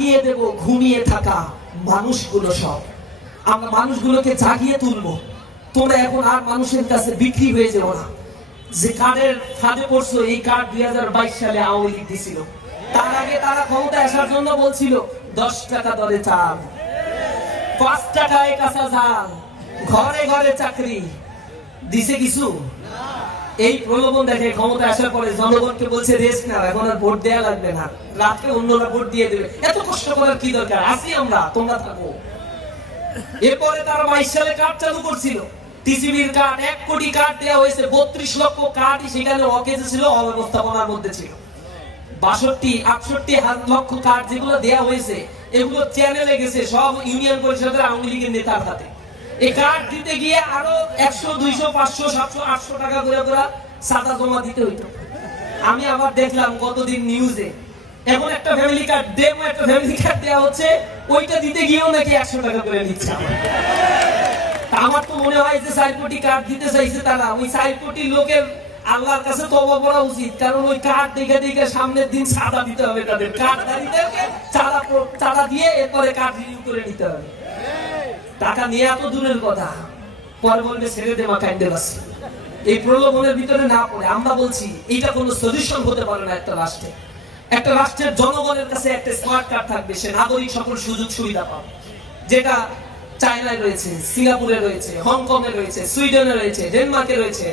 জাগিয়ে দেব ঘুমিয়ে থাকা মানুষগুলো সব। আমরা মানুষগুলোকে জাগিয়ে তুলবো। তোমরা এখন আর মানুষের কাছে বিক্রি হয়ে যাও না। যে কার্ডের ফাঁদে পড়ছো, এই কার্ড 2022 সালে আওয়ামী লীগ দিছিল। তার আগে তারা ক্ষমতায় আসার জন্য বলছিল 10 টাকা দরে চাল, 5 টাকায় কাঁচা ঝাল, ঘরে ঘরে চাকরি। দিছে কিছু? এই প্রলোভন দেখে ক্ষমতায় আসার পরে জনগণকে বলছে রেস্ট নাও, এখন আর ভোট দেওয়া লাগবে না, রাত্রে অন্যরা ভোট দিয়ে দেবে। এত কষ্ট করার কি দরকার? আসি আমরা, তোমরা থাকো। এরপরে তারা 22 সালে কার্ড চালু করছিল, টিসিবির কার্ড 1 কোটি কার্ড দেওয়া হয়েছে। 32 লক্ষ কার্ডই সেখানে অকেজে ছিল, অব্যবস্থাপনার মধ্যে ছিল। 62-68 লক্ষ কার্ড যেগুলো দেওয়া হয়েছে, এগুলো চ্যানেলে গেছে সব ইউনিয়ন পরিষদের আওয়ামী লীগের নেতার হাতে। এই কার্ড দিতে গিয়ে আরো 100, 200, 500, 700, 800 টাকা করে সাদা জমা দিতে হইতো। আমি আবার দেখলাম গতদিন নিউজে এখন একটা ফ্যামিলি কার্ড ডেমো একটা ফ্যামিলি কার্ড দেওয়া হচ্ছে, ওইটা দিতে গিয়েও নাকি 100 টাকা করে নিচ্ছে। আমার তো মনে হয় যে 4 কোটি কার্ড দিতে চাইছে তারা। ওই 4 কোটি লোকের আল্লাহর কাছে তওবা করা উচিত, কারণ ওই কার্ড দেখে দেখে সামনের দিন সাদা দিতে হবে তাদের। কার্ডধারীদেরকে চাঁদা দিয়ে এরপরে কার্ড রিনিউ করে নিতে হবে। টাকা নিয়ে এত দূরের কথা, পরে বলবে ছেড়ে দে মা, কাইন্ডে বাসি। এই প্রলোভনের ভিতরে না পড়ে আমরা বলছি এইটা কোনো সলিউশন হতে পারে না একটা রাষ্ট্রে। একটা রাষ্ট্রের জনগণের কাছে একটা স্মার্ট কার্ড থাকবে, সে নাগরিক সকল সুযোগ সুবিধা পাবে, যেটা চায়নায় রয়েছে, সিঙ্গাপুরে রয়েছে, হংকং এ রয়েছে, সুইডেনে রয়েছে, ডেনমার্কে রয়েছে।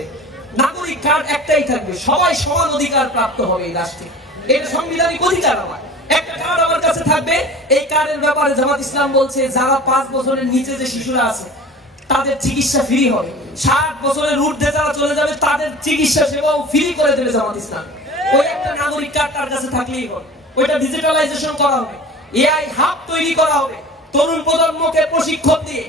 নাগরিক কার্ড একটাই থাকবে, সবাই সমান অধিকার প্রাপ্ত হবে এই রাষ্ট্রে। এটা সাংবিধানিক অধিকার আমার। একটা কার্ড আমার কাছে থাকবে। এই কার্ডের ব্যাপারে জামাত ইসলাম বলছে যারা 5 বছরের নিচে যে শিশুরা আছে তাদের চিকিৎসা ফ্রি হবে। 60 বছরের ঊর্ধ্বে যারা চলে যাবে তাদের চিকিৎসা সেবাও ফ্রি করে দেবে জামাত ইসলাম। ওই একটা নাগরিক কার্ড তার কাছে থাকলেই হবে। ওইটা ডিজিটালাইজেশন করা হবে, এআই হাব তৈরি করা হবে, তরুণ প্রজন্মকে প্রশিক্ষণ দিয়ে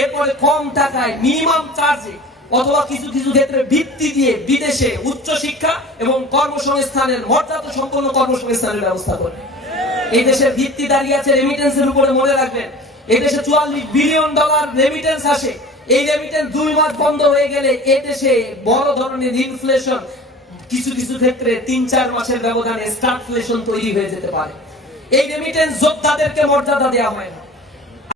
এরপরে কম টাকায় মিনিমাম চার্জে অথবা কিছু কিছু ক্ষেত্রে ভিত্তি দিয়ে বিদেশে উচ্চ শিক্ষা এবং কর্মসংস্থানের মর্যাদা সম্পন্ন কর্মসংস্থানের ব্যবস্থা করবে। এই দেশের ভিত্তি দাঁড়িয়ে আছে রেমিটেন্সের উপরে। মনে রাখবেন, এই দেশে $44 বিলিয়ন রেমিটেন্স আসে। এই রেমিটেন্স 2 মাস বন্ধ হয়ে গেলে এই দেশে বড় ধরনের ইনফ্লেশন, কিছু কিছু ক্ষেত্রে 3-4 মাসের ব্যবধানে স্টাগফ্লেশন তৈরি হয়ে যেতে পারে। এই রেমিটেন্স যোদ্ধাদেরকে মর্যাদা দেওয়া হয় না।